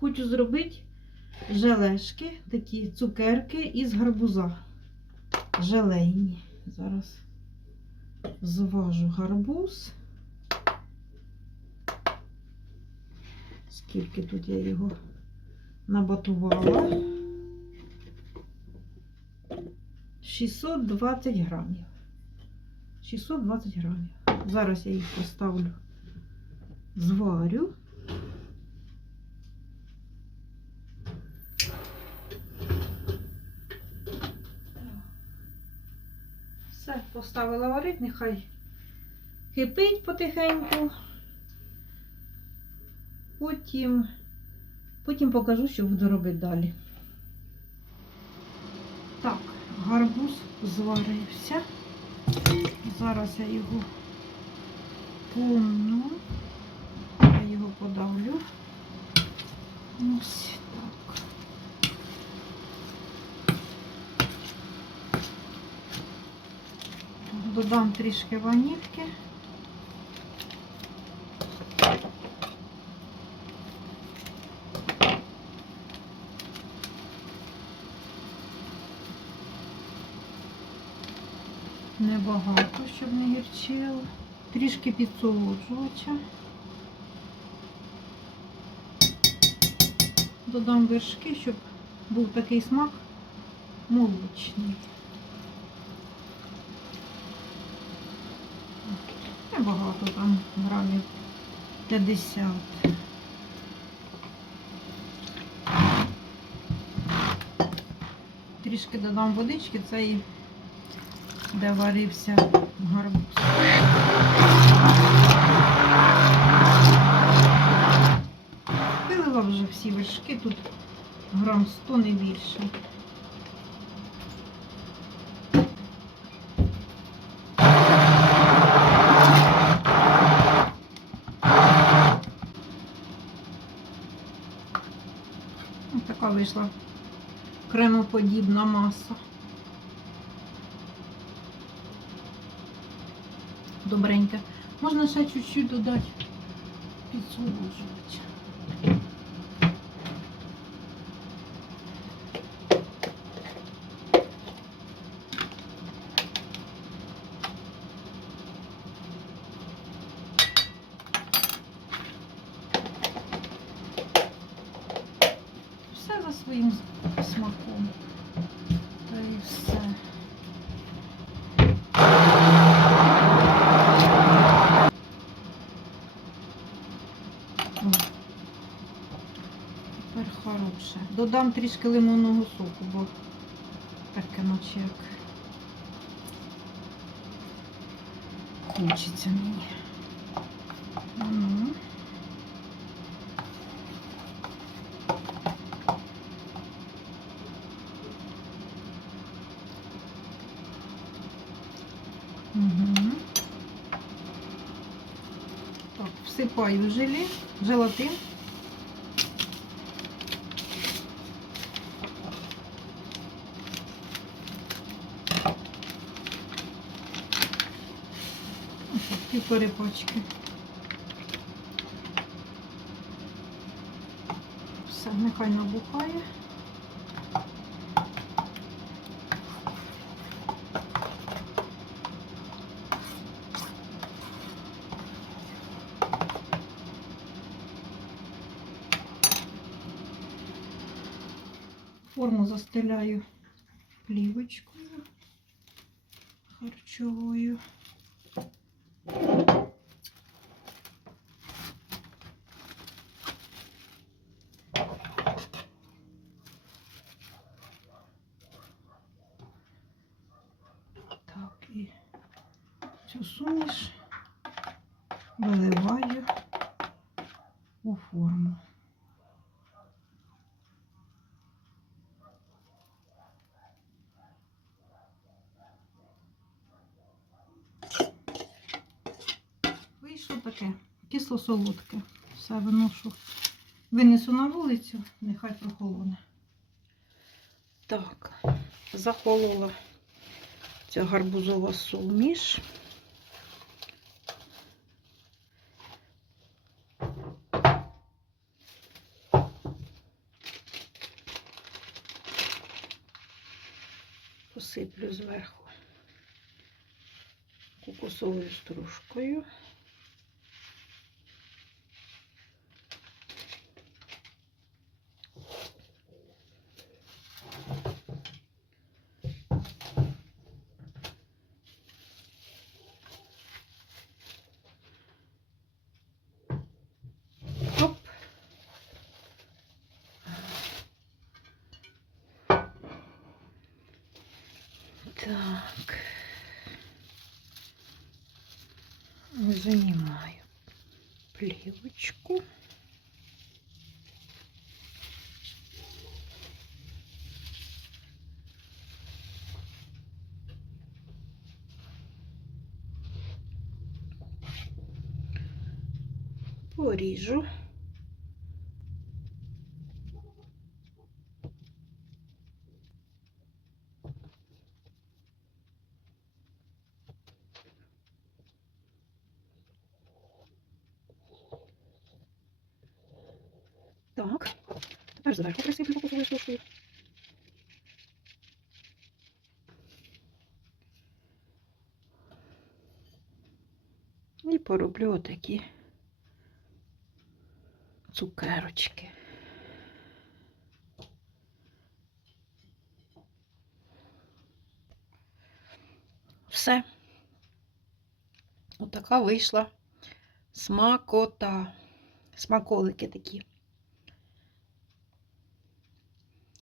хочу зробити желешки, такі цукерки із гарбуза. Желейні. Зараз зважу гарбуз. Скільки тут я його набатувала? 620 грамів. 620 грамів. Зараз я їх поставлю, зварю. Все, поставила варити, нехай кипить потихеньку. Потім, потім покажу, що буду робити далі. Так, гарбуз зварився. Зараз я його помну. Я його подавлю. Ось так. Додам трішки ванільки. Небагато, щоб не гірчило. Трішки підсолоджувача. Додам вершки, щоб був такий смак молочний. Небагато там грамів 50. Трішки додам водички, це і де варився гарбуз. Вилила вже всі вершки, тут грам 100 не більше. Вийшла кремоподібна маса. Добреньке. Можна ще чуть-чуть додати підсолоджувача. Все за своїм смаком. Та і все. Тепер хороше. Додам трішки лимонного соку, бо таке наче як хочеться мені. Всипаю желе, желатин. Півтори пачки. Все, нехай набухає. Форму застеляю плівочкою харчовою. Так, і цю суміш виливаю у форму. Вийшло таке кисло-солодке. Все виношу, винесу на вулицю, нехай прохолоне. Так, захолола ця гарбузова суміш. Посиплю зверху кокосовою стружкою. Занимаю плівочку. Поріжу. Так. Тепер зверху присиплю стружкою. І пороблю отакі цукерочки. Все. Отака вийшла смакота. Смаколики такі.